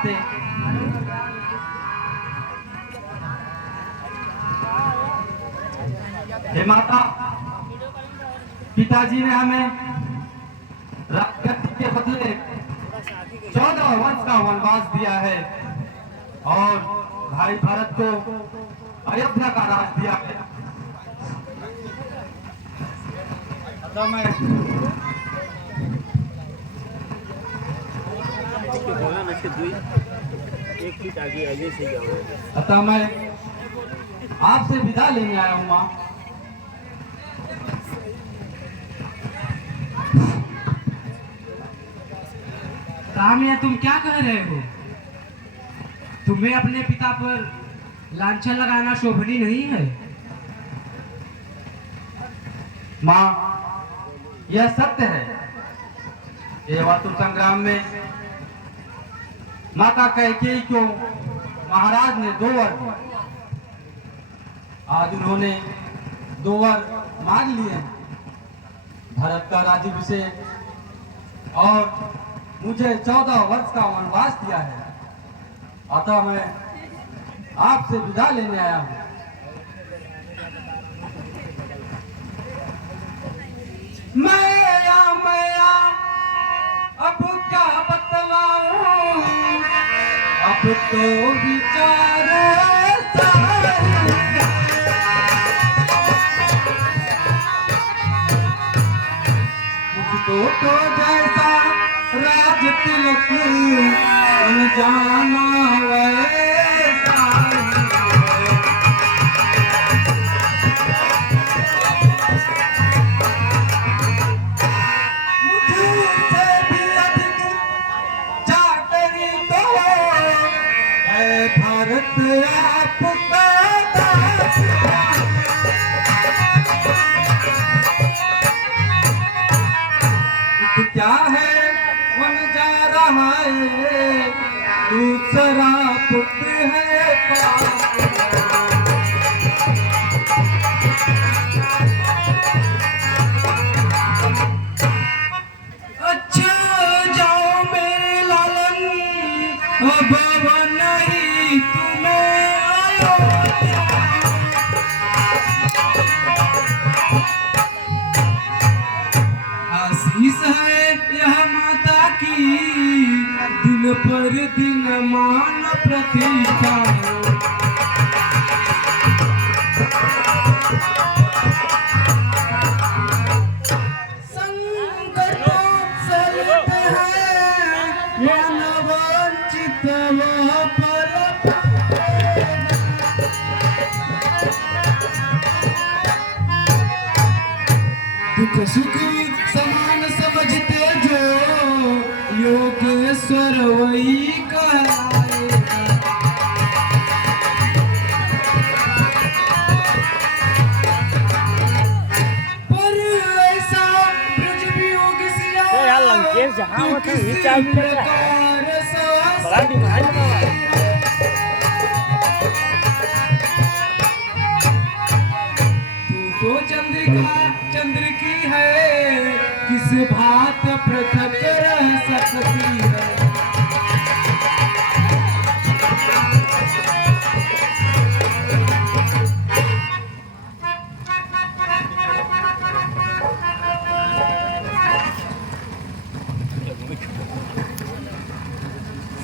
माते। हे माता, पिताजी ने हमें राजगद्दी के बदले 14 वर्ष का वनवास दिया है और भाई भरत को अयोध्या का राज दिया है। अतः मैं आपसे विदा लेने आया हूँ माँ। कामिया, तुम क्या कह रहे हो? तुम्हें अपने पिता पर लांछन लगाना शोभनीय नहीं है। माँ, यह सत्य है। ये वातु संग्राम में माता कैकेयी को महाराज ने 2 वर दिए। आज उन्होंने 2 वर मांग लिए हैं, भरत का राज्याभिषेक और मुझे 14 वर्ष का वनवास दिया है। अतः मैं आपसे विदा लेने आया हूँ। मैं अब क्या बतलाऊं, अब तो विचार मुझको तो जैसा राज तिलक जाना वैसा मुझसे भी अधिक जाकरी तो है भारत आपका क्या है वन जा रहा है, दूसरा पुत्र है अच्छा जाओ मेरे लालन, अब नहीं तुम्हें आशीष है यह माता की, दिन पर दिन मान प्रतिष्ठा। संकटों चलते हैं वन वंचित वह फल दुख सुख समान समझते जो योगेश्वर वही कहलाएगा। पर ऐसा ब्रज वियोग सिया किसी प्रकार तू तो चंद्र की है, किस भात पृथक रह सकती है।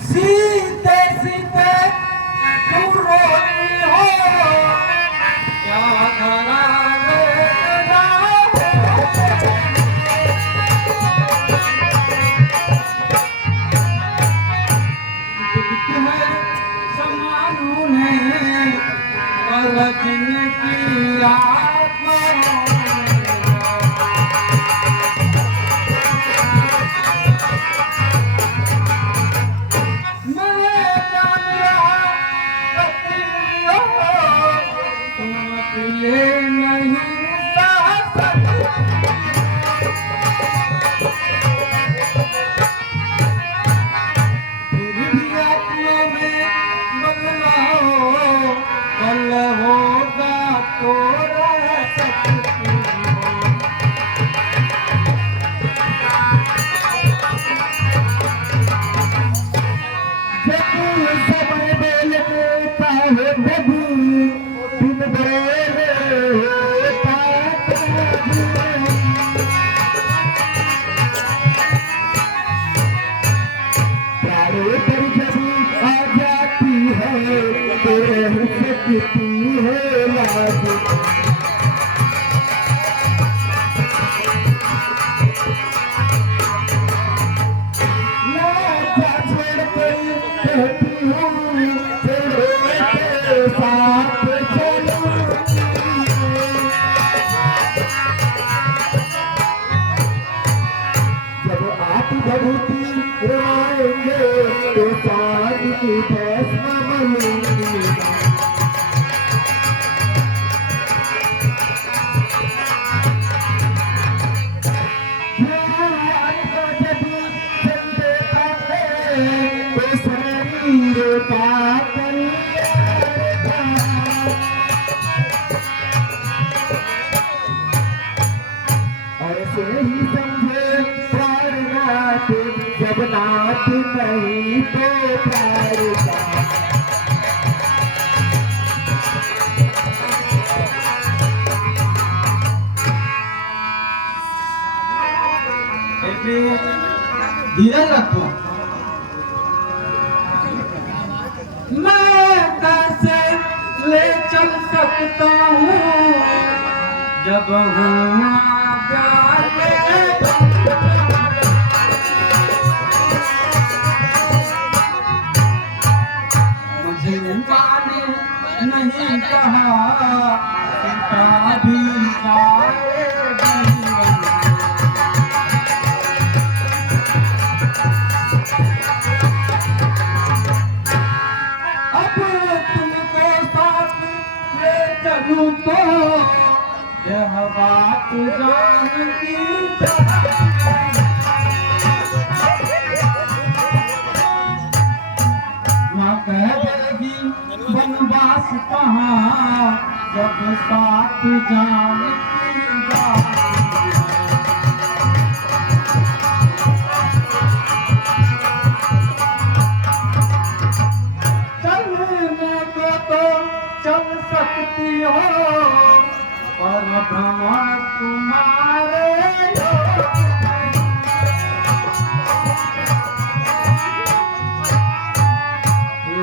सीते सीते तुम रोती हो, क्या धरा वेदना तुम्हें समानू है और जिनकी आत्मा है लाज। लाजा छोड़ कर कहती हूँ तेरे साथ चलूंगी। जब आप भभूति रोएंगे तो चांद की फैसला बनूंगी। भगवान को जब चलते आए तो शरीर का कल्याण। ऐसे ही समझे प्राणनाथ जब नाथ नहीं तो प्यार का। बेटे धीरज रखो। मैं कैसे ले चल सकता हूँ जब हूँ प्यार में। मुझे माने नहीं कहा सीता भी जाए जीवन। अब तुमको साथ ले चलूं तो यह बात जान की ना कह देगी वनवास कहाँ जब साथ जान की बात। चलने को तो चल सकती हो पर भ्रमण तुम्हारे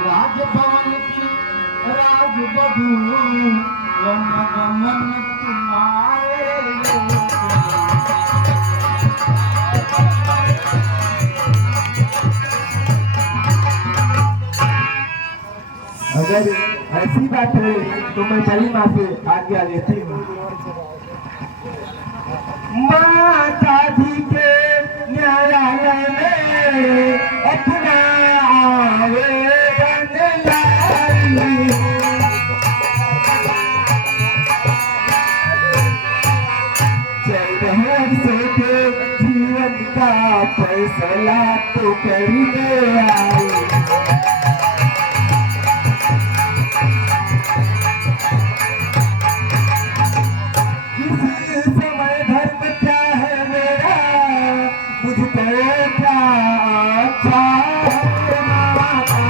राजभवन की राजबधू गमन तुम्हारे। अगर ऐसी बात है तो मैं बड़ी माँ से आज्ञा लेती हूँ। माता जी के न्यायालय में अपना आवेदन लाई। चौदह वर्षों के जीवन का फैसला तो करने आई। समय धर्म क्या है मेरा मुझको क्या अच्छा है माता।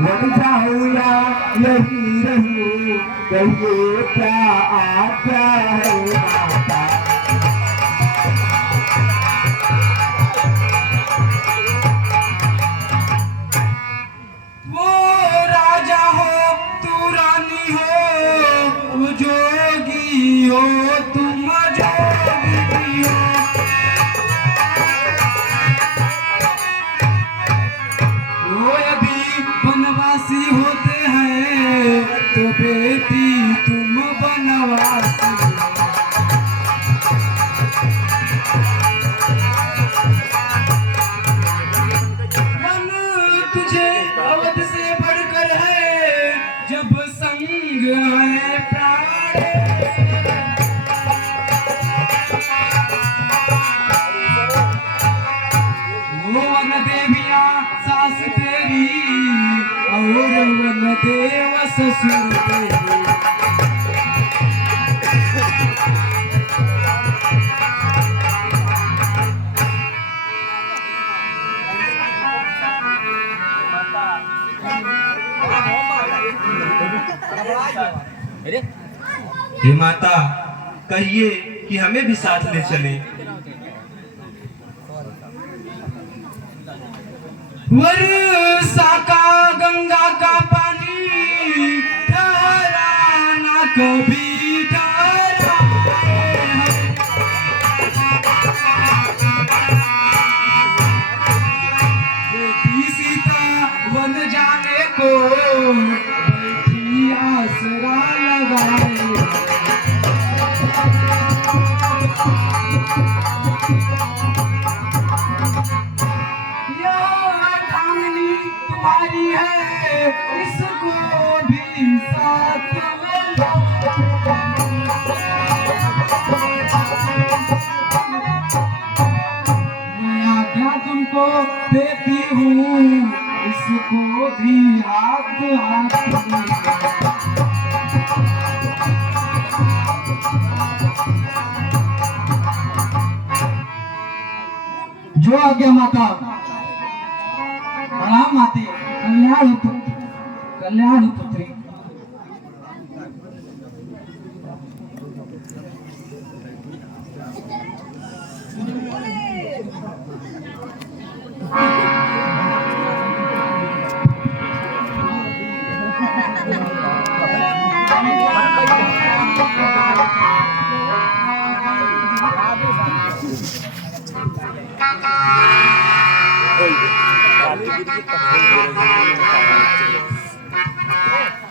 मर जाऊँ या यही रहूँ कहिए क्या आज्ञा है माता। वो राजा हो तू रानी हो तू जोगी हो तुम जोगी हो। वो यदि वनवासी होते हैं तो बेटी तुम वनवासी हो। मन तुझे अवध से बढ़कर है जब संग है प्राण। वो वन देवियाँ सास तेरी और वन देव ससुर तेरी। हे माता कहिए कि हमें भी साथ ले चले। वर्षा का गंगा का पानी ठहरा ना कभी ठहरा। बेटी सीता वन जाने को बैठी आसरा लगाए। तुम्हारी है इसको भी साथ में लो। मैं आज्ञा तुमको देती हूँ इसको भी हाथ हाथ में। जो आज्ञा माता। प्रणाम माते। कल्याण पुत्री।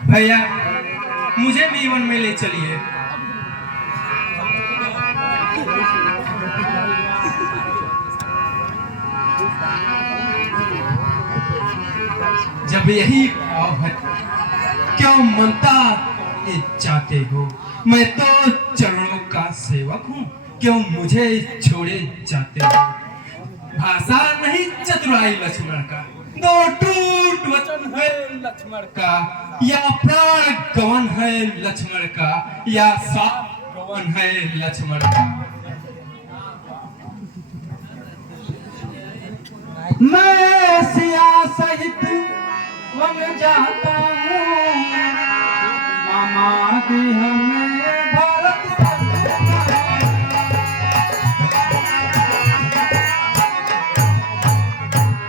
भैया मुझे भी वन में ले चलिए। जब यही भाव है क्यों मनता ये चाहते हो? मैं तो चरणों का सेवक हूँ, क्यों मुझे छोड़े जाते हो? भाषा नहीं चतुराई लक्ष्मण का, दो टूट वचन है लक्ष्मण का, या प्राण गवन है लक्ष्मण का, या सात गवन है लक्ष्मण का। मैं सिया सहित वन जाता हूँ, मामा देह में भरत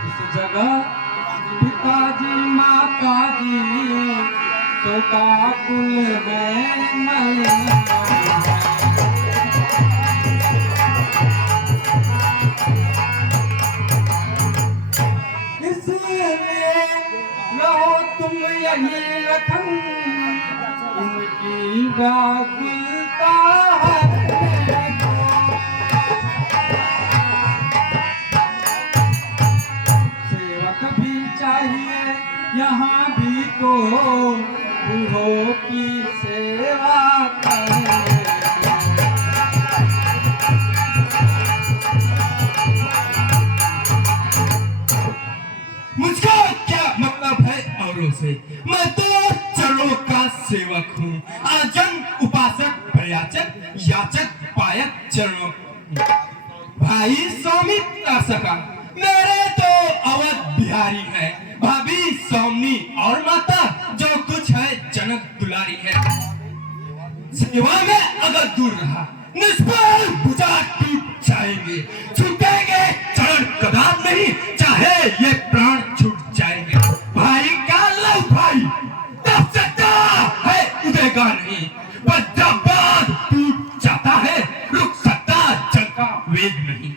इस जगह पिताजी माताजी सोता कुल में मलिन। तुम यही रखन इनकी व्याकुलता है। सेवक भी चाहिए यहाँ भी तो बूढ़ों की सेवा करे। मुझका क्या मतलब है औरों से? मैं तो चरणों का सेवक हूँ, आजन उपासक प्रयाचक याचक पायक चरणों। भाई सौमित्र सका मेरे तो अवध बिहारी है, भाभी सौमनी और माता जो कुछ है जनक दुलारी है। सेवा में अगर दूर रहा निष्फल भुजा टूट जाएंगे, छूटेंगे चरण कदाप नहीं, चाहे ये प्राण छूट जाएंगे। भाई का लव भाई तब सकता है उदेगा नहीं, बद्दाबाद टूट जाता है, रुक सकता जल का वेग नहीं।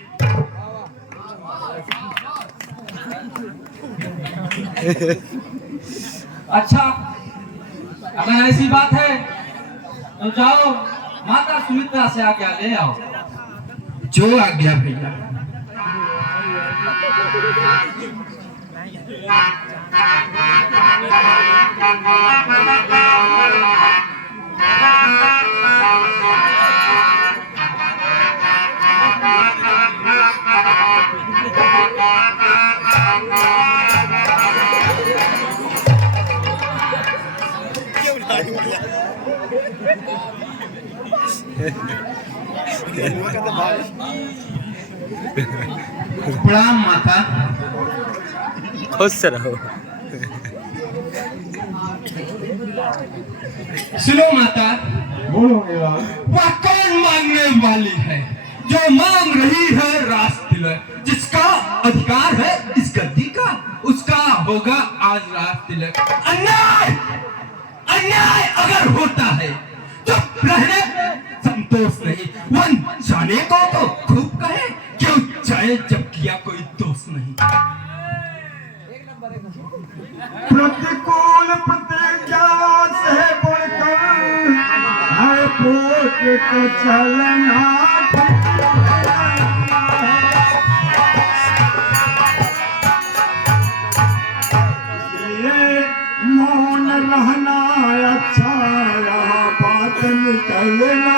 अच्छा, अगर ऐसी बात है तो जाओ माता सुमित्रा से आज्ञा ले आओ। जो आज्ञा भैया। प्रणाम माता। खुश रहो। सुनो माता, बोलो मेरा। वह कौन मांगने वाली है जो मांग रही है रास तिलक, जिसका अधिकार है इस गद्दी का? उसका होगा आज रात तिलक। अन्याय अन्याय अगर होता है तो रहने संतोष नहीं, वन जाने को तो खूब कहे, क्यों जाए जब किया कोई दोष नहीं। प्रतिकूल प्रतिज्ञा से बढ़कर है कोट को चलना इसलिए मौन रहना अच्छा, यहाँ बात निकलना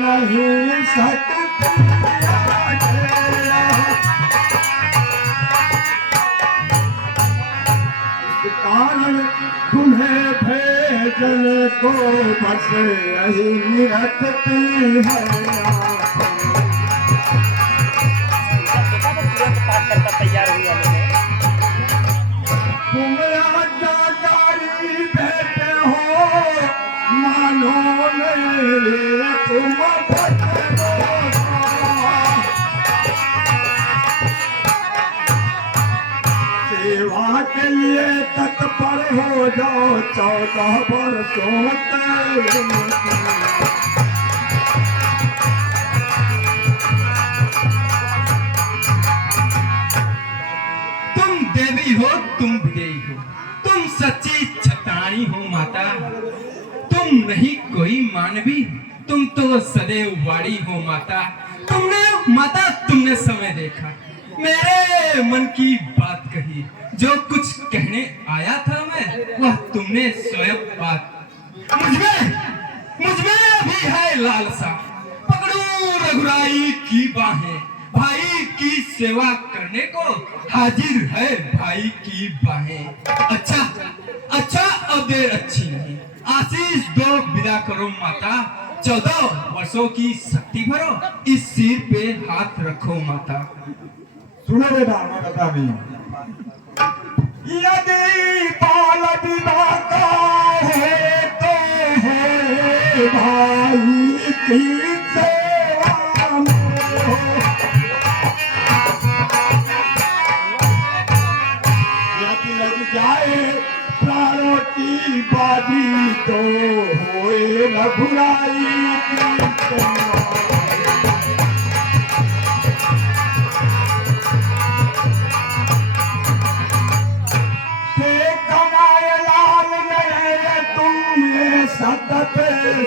नहीं सकती इस कारण तुम्हें भेजने को बस यही रखती है। तैयार हुई है तुम आज्ञाकारी बेटे हो, मानो मेरे तुम सेवा के लिए तत्पर हो जाओ 14 वर्षों तक। तुम देवी हो, तुम विजयी हो, तुम सच्ची छतानी हो माता। तुम नहीं कोई मानवी, तुम तो सदैव वाड़ी हो माता। तुमने समय देखा, मेरे मन की बात कही, जो कुछ कहने आया था मैं वह तुमने स्वयं बात। मुझमें भी है लालसा, पकड़ू रघुराई की बाहें, भाई की सेवा करने को हाजिर है भाई की बाहें। अच्छा अब देर अच्छी नहीं, आशीष दो विदा करो माता। 14 वर्षों की शक्ति भरो, इस सिर पे हाथ रखो माता। सुनो बेटा, मैं बता दी यदि बाल विवाह का है तो है भाई की सेवा में हो। यदि लग जाए प्राणों की बाजी तो होए रघुराई की सेवा। सतत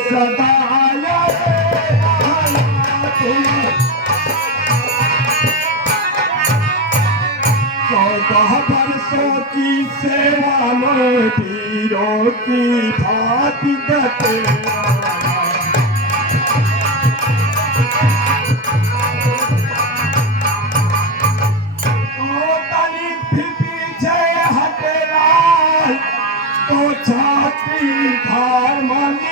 सदा 14 वर्षों की सेवा में वीरों की भांति गते पीछे हटेला तो छाती धार मानी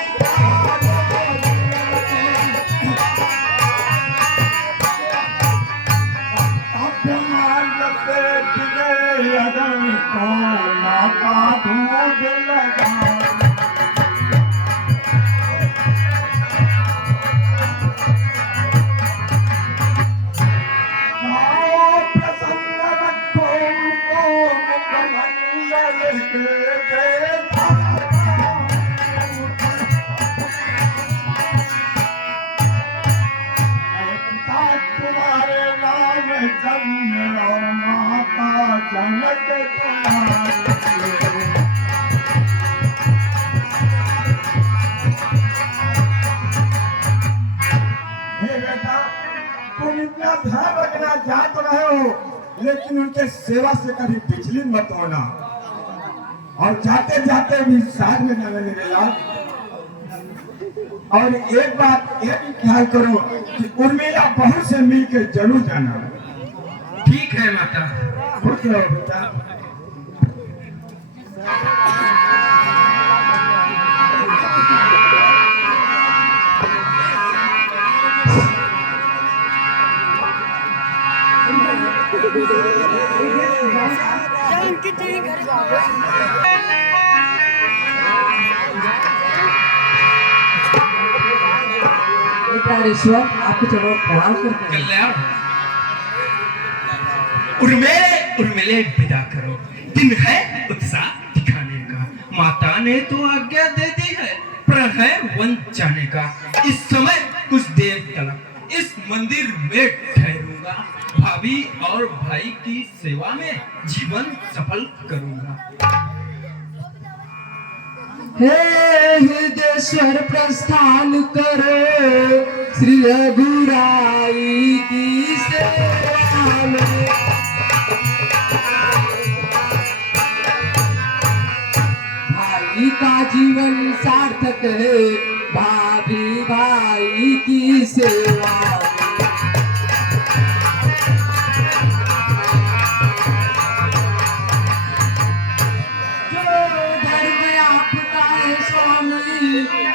ध्यान रखना, जा तो रहे हो लेकिन उनके सेवा से कभी पिछली मत होना, और जाते जाते भी साथ में जाने लगेगा। और एक बात ये भी ख्याल करो कि उर्मिला बहू से मिल के जरूर जाना। ठीक है माता। खुश रहो बेटा। प्राणेश्वर आपको चलो प्रणाम करते हैं। कल्याण उर्मिले विदा करो, दिन है उत्साह दिखाने का। माता ने तो आज्ञा दे दी है, पर है वन जाने का। इस समय कुछ देर तक इस मंदिर में ठहरूंगा, भाभी और भाई की सेवा में जीवन सफल करूंगा। हे हृदयेश्वर प्रस्थान करो, श्री रघुराई की सेवा में। भाई का जीवन सार्थक है, भाभी भाई की सेवा में।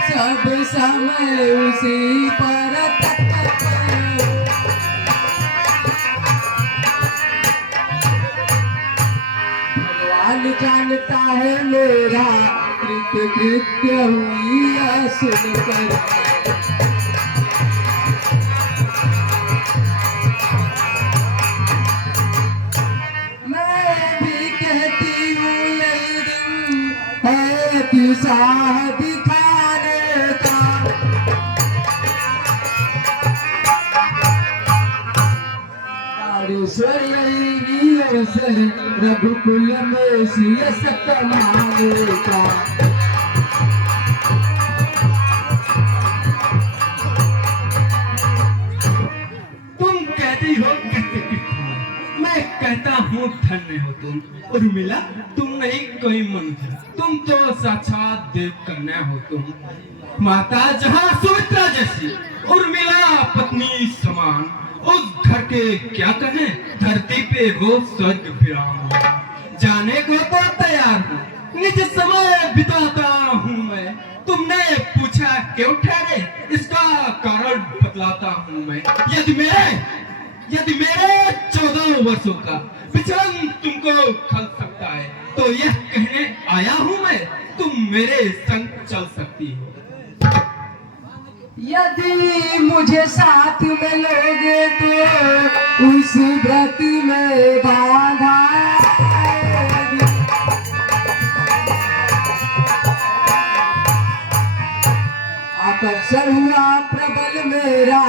सब समय उसी पर तत्पर करो। भगवान जानता है मेरा कृत्य कृत्य हुई सुनकर। मैं भी कहती हूँ यही दिन है कि उत्साह दिखाने का। प्राणेश्वर यही अवसर रघुकुल में सियस कमाने का। तुम कहती हो मैं कहता हूँ धन्य हो तुम। उर्मिला तुम नहीं कोई मनुष्य, तुम तो साक्षात देव कन्या हो तुम। माता जहाँ सुमित्रा जैसी, उर्मिला पत्नी समान। उस घर के क्या कहें, धरती पे हो स्वर्ग विराम। जाने को तो तैयार हूँ, निज समय बिताता हूँ मैं। तुमने पूछा क्यों ठहरे, इसका कारण बतलाता हूँ मैं। यदि मेरे 14 वर्षों का विचलन तुमको खल सकता है, तो यह कहने आया हूँ मैं, तुम मेरे संग चल सकती हो। यदि मुझे साथ में लोगे तो उस व्रत में बाधा आएगी। आकर्षण हुआ प्रबल मेरा,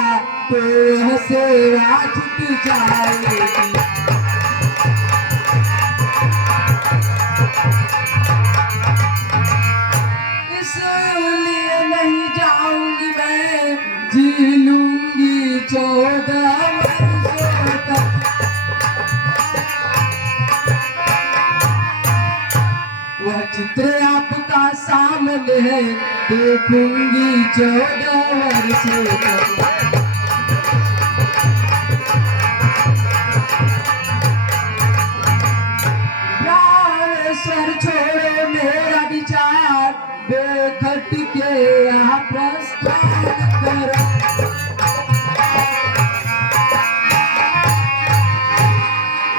तो यह सेवा छूट जाएगी। इसलिए नहीं जाऊंगी मैं, जी लूंगी 14 वर्षों तक। वह चित्र आपका सामने है, देखूंगी 14 वर्षों तक। प्राणेश्वर छोड़ो मेरा विचार, बेखट के यहाँ प्रस्थान करो।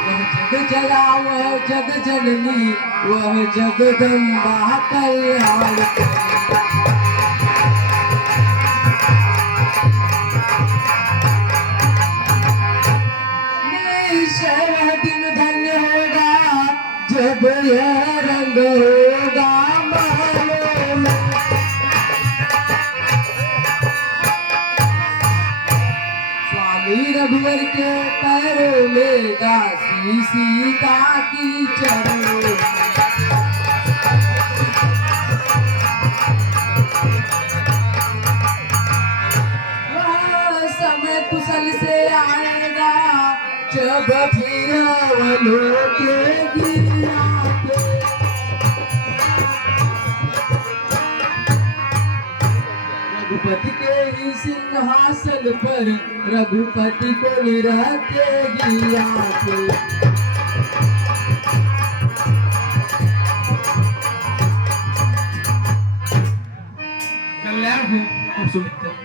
वह जग जया वह जग जननी, वह जगदम्बा कल्याण करे। निश्चय वह दिन धन्य होगा, जब यह रंग होगा मालों में। स्वामी रघुवर के पैरों में, दासी सीता की चरणों में। वह समय कुशल से आएगा, जब फिर लौटेगी आके। रघुपति के ही सिंहासन पर, रघुपति को निरखेगी आके। कल्याण हो सुमित्रा।